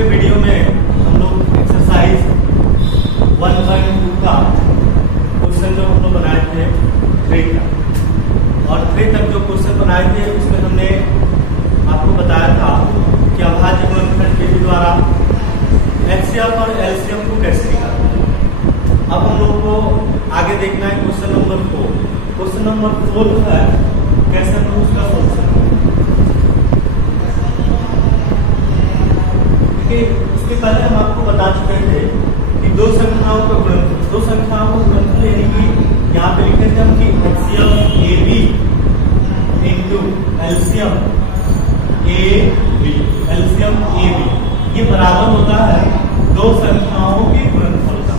पिछले वीडियो में हम लोग एक्सरसाइज 1.2 का क्वेश्चन जो हम लोग बनाए थे 3 तक, और 3 तक जो क्वेश्चन बनाए थे उसमें हमने आपको बताया था कि अभाज्य गुणनखंड के द्वारा एचसीएफ और एलसीएम को कैसे निकालना है। अब हम लोग को आगे देखना है क्वेश्चन नंबर 4। क्वेश्चन नंबर 4 जो है कैसे हम लोग उसका सोल्यूशन। इसके पहले हम आपको बता चुके थे कि दो संख्याओं का गुणनफल यानी कि यहाँ पे लिखे थे हम कि HCF AB into LCM AB ये बराबर होता है दो संख्याओं के गुणनफल का।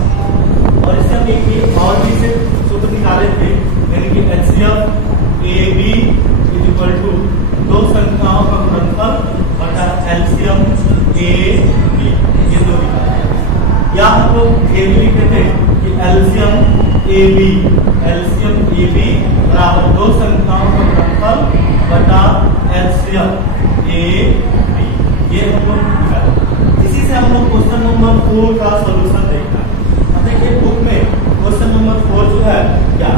और इससे हम एक और भी से सूत्र निकाले थे, यानी कि HCF AB is equal to दो संख्याओं का गुणनफल बटा एलसीएम AB, ये दो निकाले। या हम लोग ये भी लिखते थे कि एलसीएम AB बराबर दो संख्याओं का गुणनफल बटा एलसीएम AB, ये हम लोग निकाले। इसी से हम लोग क्वेश्चन नंबर 4 का सॉल्यूशन देखना है। अब देखिए बुक में क्वेश्चन नंबर 4 जो है क्या,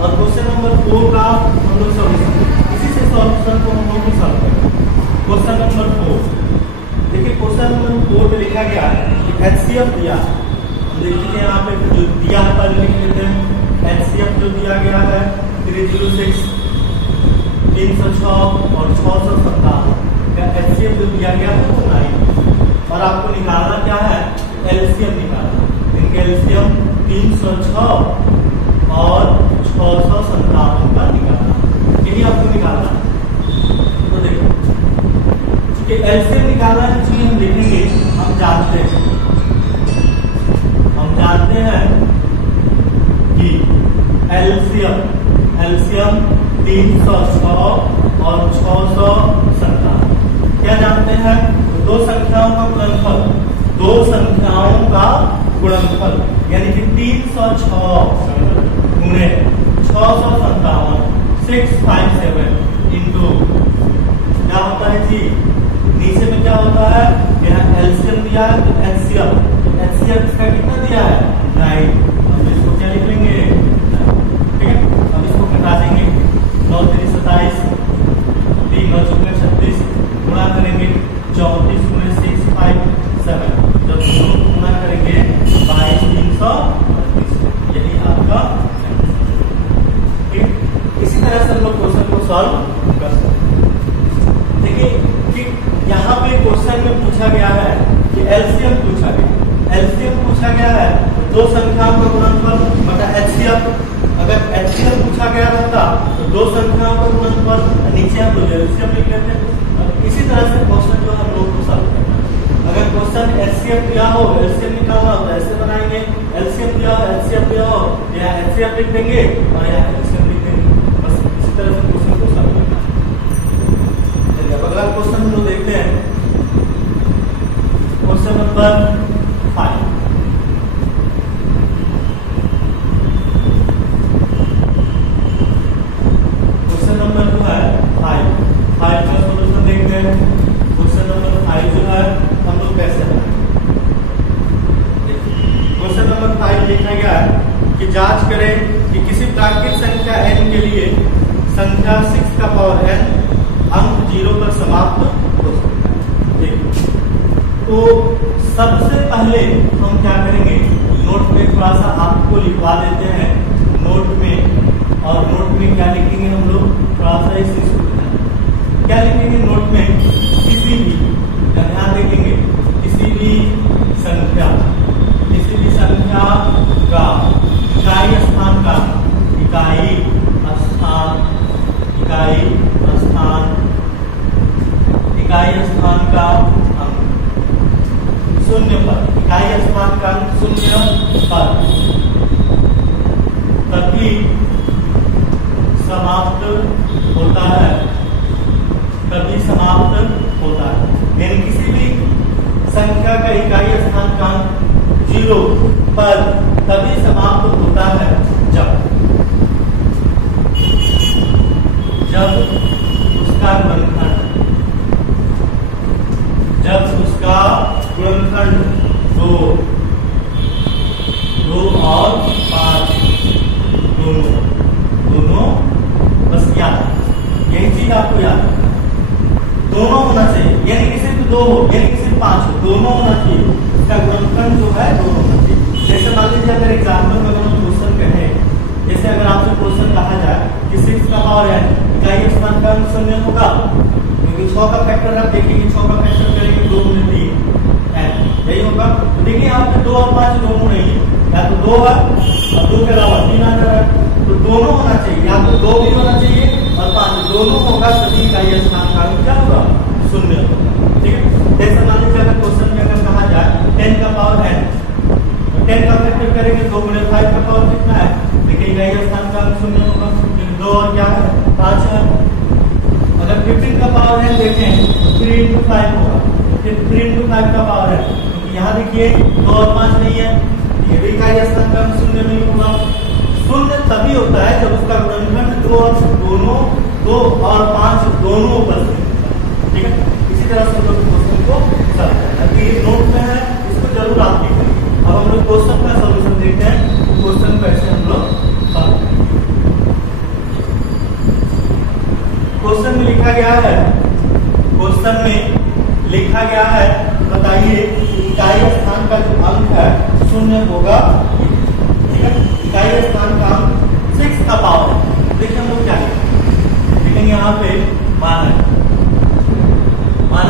और क्वेश्चन नंबर 4 का हम लोग सॉल्यूशन, इसी से सॉल्यूशन को हम लोग सॉल्व करेंगे। क्वेश्चन नंबर 4 देखिए, क्वेश्चन नंबर 4 में लिखा गया है कि एचसीएफ दिया, हम देखिए यहाँ पे जो दिया है पहले लिख लेते हैं। एचसीएफ जो दिया गया है 306, 306 और 657 का एचसीएफ जो दिया गया है वो 9, और आपको निकालना क्या है, एलसीएम निकालना। इनके एलसीएम 306 और 657 का निकालना, यही आपको निकालना है। तो देखो एलसीएम निकालना है, इसलिए हम देखेंगे, हम जानते हैं कि एलसीएम 306 और 657 क्या जानते हैं, दो संख्याओं का गुणनफल यानी कि 306 गुणे 657 657 इंटू क्या होता है जी, नीचे में क्या होता है, यहाँ एलसीएम दिया है तो एचसीएफ इसका कितना दिया है 9। हम इसको क्या लिख लेंगे, ठीक है। अब इसको घटा देंगे, 9 3 27, 3 9 4 36, गुणा करेंगे 34 गुणे 657, जब दोनों को गुणा करेंगे 22 338, यही आपका। इसी तरह से हम लोग क्वेश्चन को सॉल्व कर सकते हैं। देखिए कि यहाँ पे क्वेश्चन में पूछा गया है कि एलसीएम पूछा गया है दो संख्याओं का गुणनफल बटा एचसीएफ। अगर एचसीएफ पूछा गया रहता तो दो संख्याओं का गुणनफल, नीचे हम लोग एलसीएम लिख लेते हैं। इसी तरह से क्वेश्चन जो हम लोग को सॉल्व करना है। अगर क्वेश्चन एचसीएफ दिया हो, एलसीएम निकालना हो तो ऐसे बनाएंगे, एलसीएम दिया हो एचसीएफ दिया हो, यहाँ एचसीएफ लिख देंगे और यहाँ एलसीएम लिख देंगे। बस इसी तरह से क्वेश्चन को सॉल्व करना है। चलिए अब अगला क्वेश्चन हम लोग देखते हैं, क्वेश्चन नंबर 5। क्वेश्चन नंबर जो है 5 का सॉल्यूशन देखते हैं। क्वेश्चन नंबर 5 जो है हम लोग कैसे बनाएंगे, क्वेश्चन नंबर 5 लिखा गया है कि जांच करें कि किसी प्राकृतिक संख्या n के लिए संख्या 6 का पावर n अंक 0 पर समाप्त हो सकता है। तो सबसे पहले हम क्या करेंगे, नोट में थोड़ा सा आपको लिखवा देते हैं नोट में, और नोट में क्या लिखेंगे हम लोग, थोड़ा सा इसे क्या लिखेंगे नोट में, किसी भी ध्यान देखेंगे, किसी भी संख्या का इकाई स्थान का अंक 0 पर, इकाई स्थान का अंक 0 पर तभी समाप्त होता है, यानी किसी भी संख्या का इकाई स्थान का अंक 0 पर तभी समाप्त होता है जब उसका गुणनखंड उसका गुणनखंड 2 और 5 दोनों बस याद, यही चीज आपको याद दोनों होना चाहिए, यानी कि सिर्फ 2 हो, यानी कि सिर्फ 5 हो, दोनों होना चाहिए, उसका गुणनखंड जो है दोनों होना चाहिए। जैसे मान लीजिए अगर एग्जाम्पल में अगर हम क्वेश्चन कहें, जैसे अगर आपसे क्वेश्चन कहा जाए कि 6 का पावर n, क्या ये स्थान का अंक शून्य होगा? क्योंकि 6 का फैक्टर आप देखेंगे, 6 का फैक्टर करेंगे 2 में 3 n, यही होगा। तो देखिए यहाँ पे 2 और 5 दोनों नहीं है, या तो 2 है और 2 के अलावा 3 आ रहा है, तो दोनों होना चाहिए, या तो 2 भी होना चाहिए और 5 दोनों होगा, तभी का ये स्थान का अंक क्या होगा? शून्य होगा। ठीक है, जैसे मान लीजिए अगर क्वेश्चन में अगर कहा जाए 10 का पावर n, 10 का फैक्टर करेंगे 2 गुणे 5 का पावर कितना है? देखिएगा ये स्थान का अंक शून्य होगा, क्योंकि 2 और क्या है? 5 है। अगर 15 का पावर n देखें तो 3 into 5 होगा, फिर 3 into 5 का पावर है, क्योंकि यहाँ देखिए 2 और 5 नहीं है, ये भी का ये स्थान का अंक शून्य नहीं होगा। शून्य तभी होता है जब उसका गुणनखंड 2 और 5 दोनों उपस्थित होता है। ठीक है, इसी तरह से हम लोग क्वेश्चन को अभी नोट में है, इसको जरूर आप लिखें। अब हम लोग क्वेश्चन का सॉल्यूशन देखते हैं, तो क्वेश्चन कैसे हम लोग सॉल्व करेंगे। क्वेश्चन में लिखा गया है, क्वेश्चन में लिखा गया है, बताइए इकाई स्थान का जो अंक है शून्य होगा। ठीक है, इकाई स्थान का अंक 6 का पावर है। देखिए हम लोग क्या लिखेंगे, यहाँ पे माना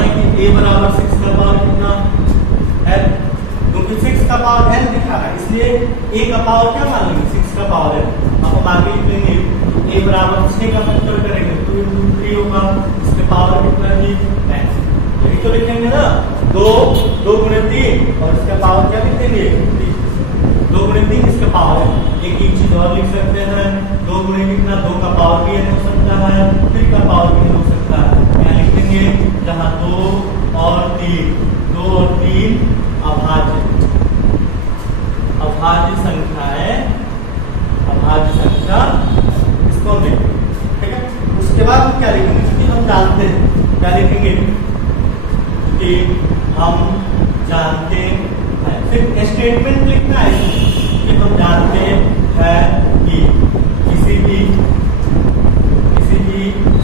कि a बराबर 6 का पावर कितना n, क्योंकि 6 का पावर n दिखा है, इसलिए a का पावर क्या मान लेंगे? 6 का पावर है। अब हम आगे लिखेंगे a बराबर 6 का फैक्टर करेंगे 2 into 3 होगा, इसके पावर कितना है? n। यही तो लिखेंगे ना, 2 गुणे 3 और इसका पावर क्या लिखेंगे? 2 गुणे 3 इसका पावर है। एक चीज और लिख सकते हैं, 2 गुणे कितना? 2 का पावर भी n हो सकता है, 3 का पावर भी हो सकता है। क्या लिखेंगे? जहाँ 2 और 3 अभाज्य संख्या है, अभाज्य संख्या, इसको हम लिखेंगे। ठीक है, उसके बाद हम क्या लिखेंगे? क्योंकि हम जानते हैं, क्या लिखेंगे? कि हम जानते हैं, सिर्फ स्टेटमेंट लिखना है कि हम जानते हैं कि किसी भी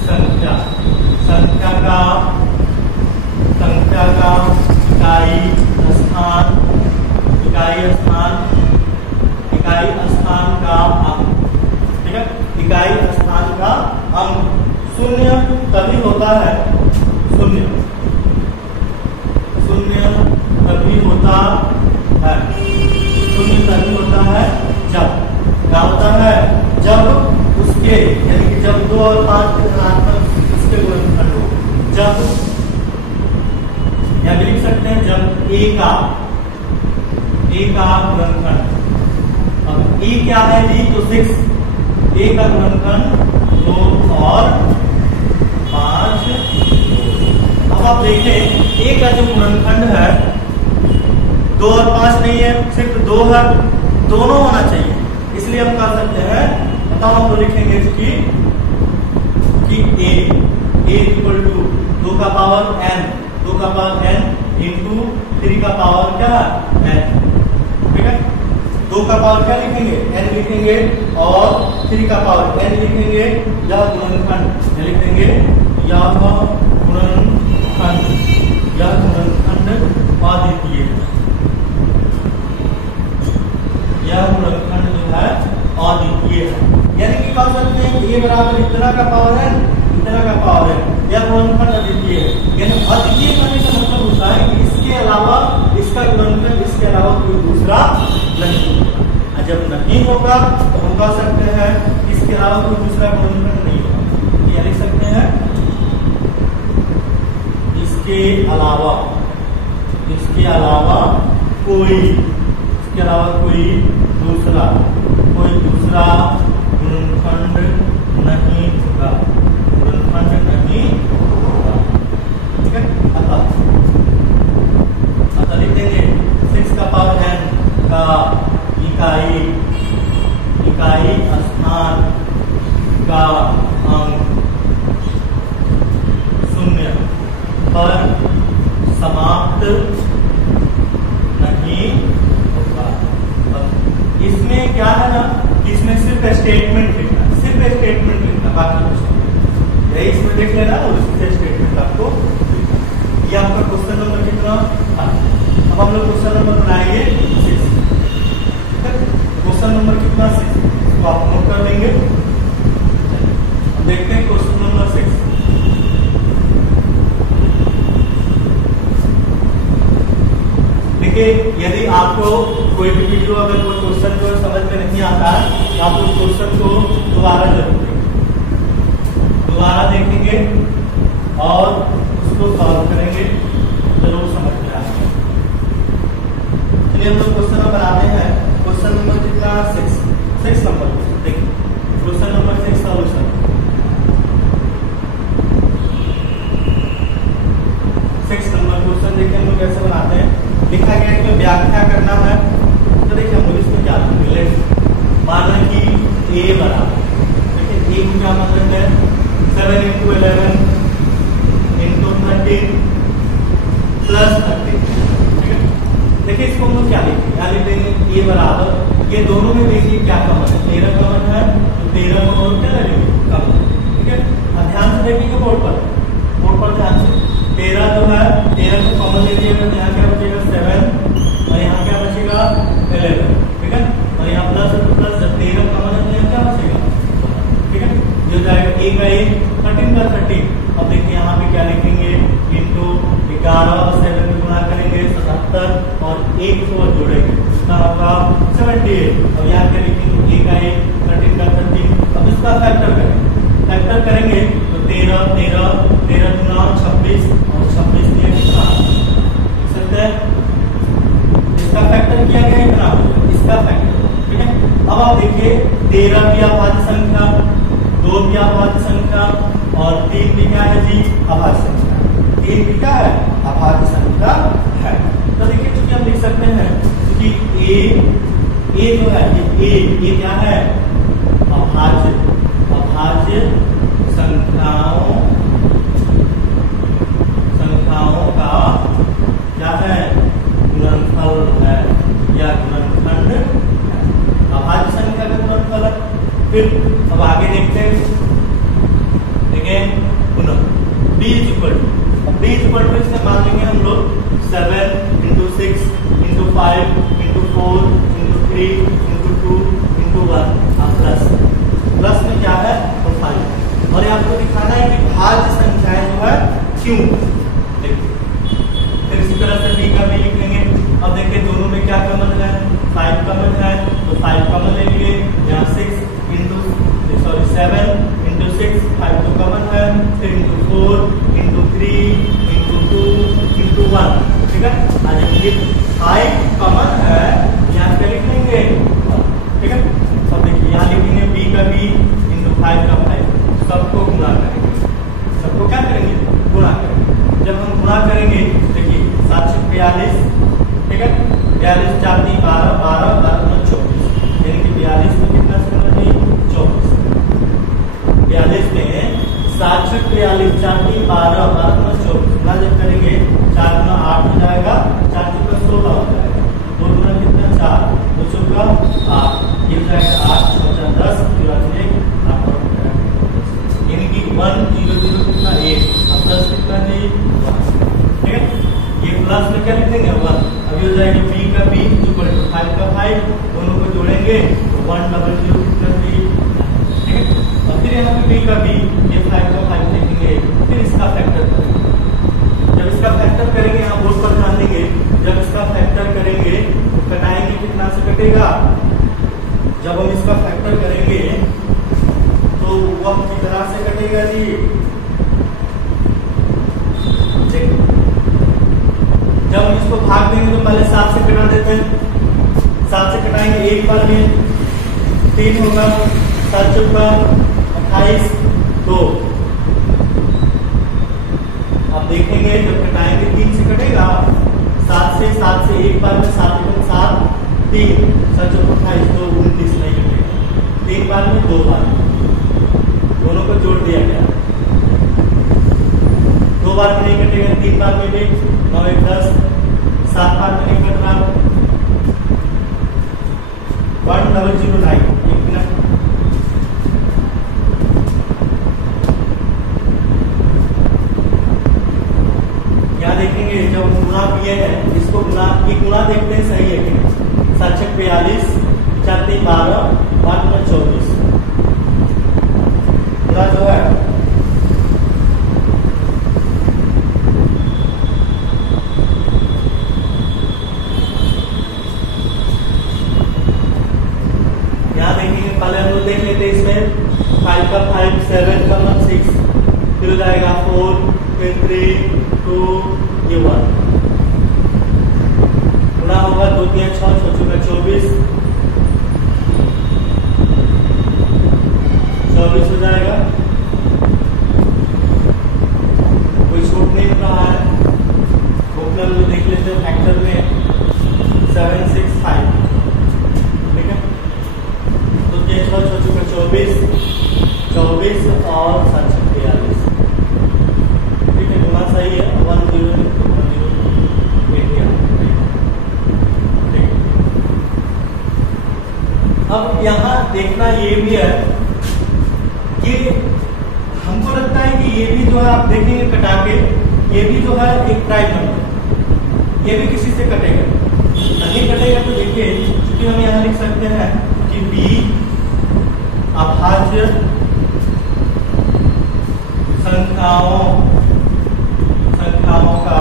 संख्या का इकाई स्थान का अंक, ठीक है, इकाई स्थान का अंक शून्य तभी होता है, शून्य तभी होता है जब क्या होता है? जब उसके, यानी कि जब 2 और 5 के धनात्मक इसके गुणनखंड हो, जब या लिख सकते हैं जब a का गुणनखंड, अब a क्या है जी? तो 6, a का गुणनखंड 2 और 5। अब आप देखें a का जो गुणनखंड है 2 और 5 नहीं है, सिर्फ 2 है, दोनों होना चाहिए, इसलिए हम कह सकते हैं, बताओ हम तो लिखेंगे कि a इक्वल टू 2 का पावर n इंटू 3 का पावर क्या है? n। ठीक है, 2 का पावर क्या लिखेंगे? n लिखेंगे और 3 का पावर n लिखेंगे, यह गुणनखंड लिखेंगे, यह गुणनखंड अद्वितीय है, यह गुणनखंड जो है अद्वितीय है। यानी कि कह सकते हैं कि a बराबर इतना का पावर है, इतना का पावर है, यह गुणनखंड अद्वितीय है। यानी अद्वितीय करने का मतलब होता है कि इसके अलावा इसका गुणनखंड इसके अलावा कोई दूसरा नहीं होगा। जब नहीं होगा तो हम कह सकते हैं इसके अलावा कोई दूसरा गुणनखंड नहीं होगा। यह लिख सकते हैं इसके अलावा कोई दूसरा गुणनखंड नहीं होगा, ठीक है। अतः लिख देंगे 6 का पावर n का इकाई स्थान का अंक 0 पर समाप्त यही इसमें देख लेना और इससे स्टेटमेंट आपको। ये आपका क्वेश्चन नंबर कितना 5। अब हम लोग क्वेश्चन नंबर बनाएंगे 6। क्वेश्चन नंबर कितना 6, तो आप नोट कर लेंगे। देखते हैं क्वेश्चन नंबर 6। देखिए, यदि आपको कोई भी वीडियो अगर कोई क्वेश्चन को समझ में नहीं आता है तो आप उस क्वेश्चन को दोबारा जरूर देखेंगे और उसको सॉल्व करेंगे, जरूर समझ में आएगा। चलिए हम लोग क्वेश्चन नंबर बनाते हैं। क्वेश्चन नंबर कितना 6 नंबर। देखिए question number 6 solution. Number question देखिए हम लोग कैसे बनाते हैं। लिखा गया है कि व्याख्या करना है, तो देखिए हम लोग इसमें क्या लिखेंगे। माना कि a बराबर, देखिए a को क्या मतलब है 7 × 11 × 13 प्लस 13। ठीक है, देखिए इसको हम लोग क्या लिखेंगे, यहाँ लिखेंगे a बराबर, ये दोनों में देखिए क्या कॉमन है, 13 कॉमन है, तो 13 को और क्या लगेंगे कॉमन। ठीक है, अब ध्यान से देखिएगा बोर्ड पर ध्यान से। 13 जो है 13 को कॉमन ले लीजिएगा तो यहाँ क्या बचेगा 7 और यहाँ क्या बचेगा 11। ठीक है, और यहाँ प्लस जब 13 कॉमन है तो यहाँ क्या बचेगा। ठीक है, जो जाएगा a का 1 13 का 13। अब देखिए यहाँ पे क्या लिखेंगे इंटू 11 और 7 में गुणा करेंगे 77 और 1 को जोड़ेंगे कितना होगा 78। अब यहाँ क्या लिखेंगे a का 1 13 का 13। अब इसका फैक्टर करेंगे तो 13 गुना 26 और 26 दिया कितना सकते हैं। इसका फैक्टर किया गया इतना, इसका फैक्टर। ठीक है, अब आप देखिए 13 भी अभाज्य संख्या, 2 भी अभाज्य संख्या और 3 भी क्या है जी अभाज्य संख्या। 3 भी क्या है अभाज्य संख्या है। तो देखिए चूंकि हम लिख सकते हैं क्योंकि a जो है ये क्या है अभाज्य संख्याओं का क्या है गुणनफल है या गुणनखंड है। अभाज्य संख्या का गुणनफल है। फिर अब आगे देखते हैं, देखिए b इक्वल टू इससे मान लेंगे हम लोग 7 × 6 × 5 × 4 × 3 × 2 × 1 प्लस में क्या है तो 5। और आपको दिखाना है कि भाज्य संख्याएं जो है क्यों। देखिए फिर इसी तरह से b का भी लिख लेंगे। अब देखिए दोनों में क्या कॉमन है 5 कॉमन है, तो 5 कॉमन ले लिए। यहाँ 7 × 6 5 तो कॉमन है, फिर × 4 × 3 × 2 × 1। ठीक है, आज ये 5 कॉमन है यहाँ पे लिख लेंगे। ठीक है, अब देखिए यहाँ लिखेंगे b का b × 5 का 5, सबको गुणा करेंगे। सबको क्या करेंगे गुणा करेंगे। जब हम गुणा करेंगे देखिए 7 × 42। ठीक है, 42 4 3 12 12 12 24, यानी कि 42 में कितना समझ नहीं 24। 42 में 7 × 42 4 3 12 12 24 गुणा जब करेंगे 4 × 8 हो जाएगा, 4 × 16 हो जाएगा, 2 गुना कितना 4 2 चौका 8, ये हो जाएगा 8 6 10 फिर 8 यानी कि 1 0 0 कितना 1 और प्लस कितना है 1। ठीक है, ये प्लस में क्या लिख देंगे 1। अभी हो जाएगा b का b इक्वल टू 5 का 5, दोनों को जोड़ेंगे तो 1 0 0 कितना 3। ठीक है, और फिर यहाँ पे b का b ये 5 का 5 लिखेंगे, फिर इसका फैक्टर करेंगे। जब इसका फैक्टर करेंगे यहाँ बोर्ड पर ध्यान देंगे, जब इसका फैक्टर करेंगे तो कटाएंगे कितना से कटेगा। जब हम इसका फैक्टर करेंगे तो वह कितना से कटेगा जी। जब हम इसको भाग देंगे तो पहले 7 से कटा देते हैं। 7 से कटाएंगे एक बार में 3 होगा, 7 चौका 28 2। अब देखेंगे जब कटाएंगे 3 से कटेगा, 7 से एक बार में 7 × 7 3 7 चौका 28 तो 29 नहीं कटेगा। 3 बार में 2 बार दोनों को जोड़ दिया गया, 2 बार में नहीं कटेगा, 3 बार में भी 9 1 10 7 बार में नहीं कट रहा। 1009 1 मिनट गुणा किए हैं, इसको गुणा, ये गुणा देखते हैं सही है कि नहीं। 7 छक 42, 4 3 12, 5 9 24, गुणा जो है यहाँ देखेंगे। पहले हम लोग देख लेते हैं इसमें 5 का 5, 7 का 6, फिर हो जाएगा 4, फिर 3, 2, ये 1, गुणा होगा 2 3 6 6 का 24, 24 हो जाएगा। कोई छूट नहीं रहा है, बुक में देख लेते हैं फैक्टर में 7 6 5, ठीक है। 2 3 6 6 का 24, 24 और 7 6 42, ठीक है, गुणा सही है। 1 0 1 0 8 गया, ठीक है। अब यहाँ देखना ये भी है कि हमको लगता है कि ये भी जो है आप देखेंगे कटा के, ये भी जो है एक प्राइम नंबर, ये भी किसी से कटेगा नहीं कटेगा। तो देखिए क्योंकि हम यहाँ लिख सकते हैं कि b अभाज्य संख्याओं का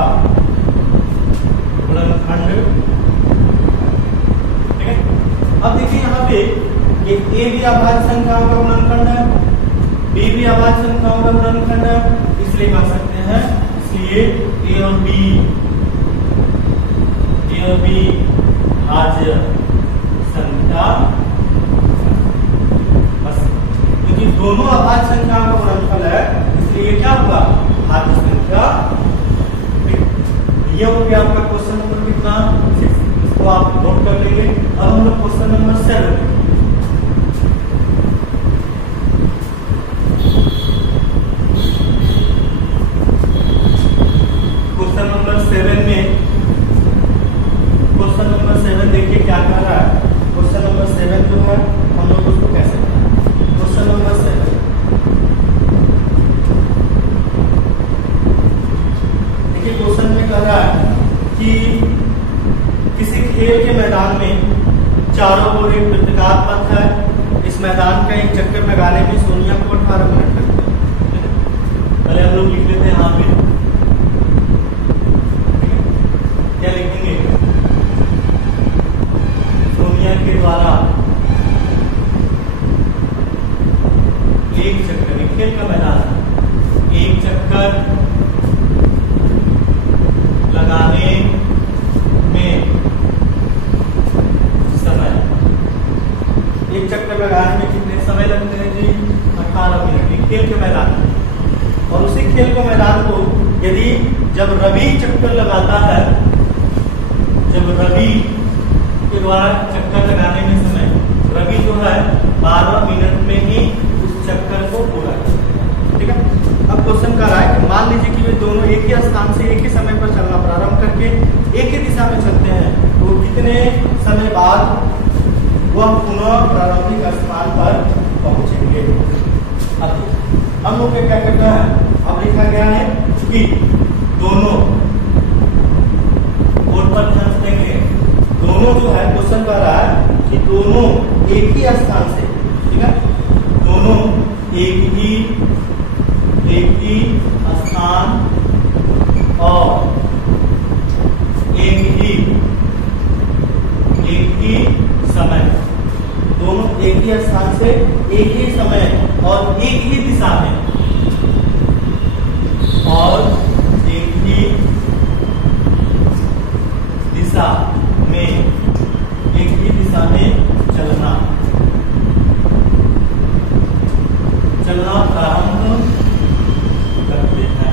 गुणनखंड, ठीक है। अब देखिए यहाँ पे ये a भी अभाज्य संख्याओं का गुणनखंड है, b भी अभाज्य संख्याओं का गुणनखंड है, इसलिए कह सकते हैं, इसलिए a और b भाज्य संख्या, बस क्योंकि दोनों अभाज्य संख्याओं का गुणनफल है इसलिए क्या होगा, भाज्य संख्या। ये हो गया आपका क्वेश्चन नंबर कितना 6, इसको आप नोट कर लेंगे। अब हम लोग क्वेश्चन नंबर 7, क्वेश्चन नंबर 7 में, क्वेश्चन नंबर 7 देखिए क्या कर रहा है। क्वेश्चन नंबर 7 जो है हम लोग उसको कैसे करें। क्वेश्चन नंबर 7 देखिए, क्वेश्चन में कह रहा है कि किसी खेल के मैदान में चारों ओर एक वृत्ताकार पथ है, इस मैदान का एक चक्कर लगाने में सोनिया को 18 मिनट लगते हैं। पहले हम लोग लिख लेते हैं यहाँ पे, क्या लिखेंगे, सोनिया के द्वारा एक चक्कर, एक खेल का मैदान, एक चक्कर लगाने में समय, एक चक्कर लगाने में कितने समय लगते हैं जी, 18 मिनट, एक खेल के मैदान में। और उसी खेल के मैदान को यदि जब रवि चक्कर लगाता है, जब रवि के द्वारा चक्कर लगाने में समय, रवि जो है 12 मिनट में ही उस चक्कर को पूरा करता है, ठीक है। अब क्वेश्चन कर रहा है कि मान लीजिए कि वे दोनों एक ही स्थान से एक ही समय पर चलना प्रारंभ करके एक ही दिशा में चलते हैं, तो कितने समय बाद वह पुनः प्रारंभिक स्थान पर पहुंचेंगे। अब हम लोग क्या करना है, अब लिखा गया है कि दोनों, बोर्ड पर ध्यान देंगे, दोनों जो है क्वेश्चन कर रहा है कि दोनों एक ही स्थान से, ठीक है, दोनों एक ही स्थान और एक ही समय, दोनों एक ही स्थान से एक ही समय और एक ही दिशा में, और एक ही दिशा में, एक ही दिशा में चलना प्रारंभ करते हैं।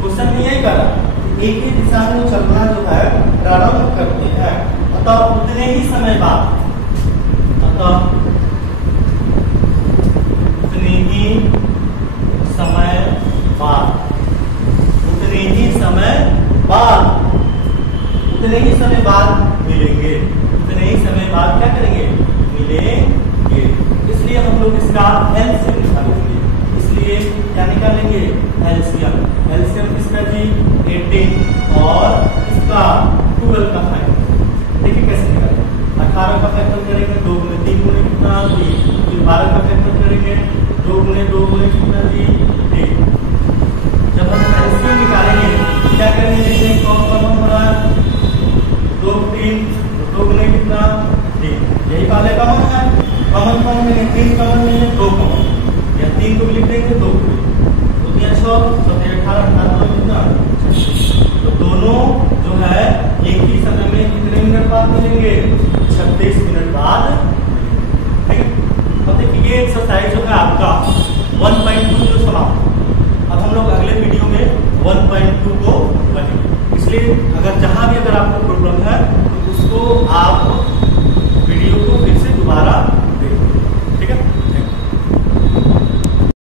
क्वेश्चन में यही करा, एक ही दिशा में चलना जो है प्रारंभ करते हैं, अतः उतने ही समय बाद, उतने ही समय बाद मिलेंगे, उतने ही समय बाद क्या करेंगे, मिलेंगे। इसलिए हम लोग इसका एलसीएम निकालेंगे, इसलिए क्या निकालेंगे, एलसीएम। एलसीएम किसका जी, 18 और इसका वाले कॉमन है, कॉमन कॉमन में 3 कॉमन में 2 कॉमन, या 3 को भी लिख देंगे 2 को भी, तो 3 6 7 18 18 कितना, तो दोनों जो है एक ही समय में कितने मिनट बाद मिलेंगे, 36 मिनट बाद। ठीक, अब देखिए ये एक्सरसाइज जो है आपका 1.2 जो समाप्त। अब हम लोग अगले वीडियो में 1.2 को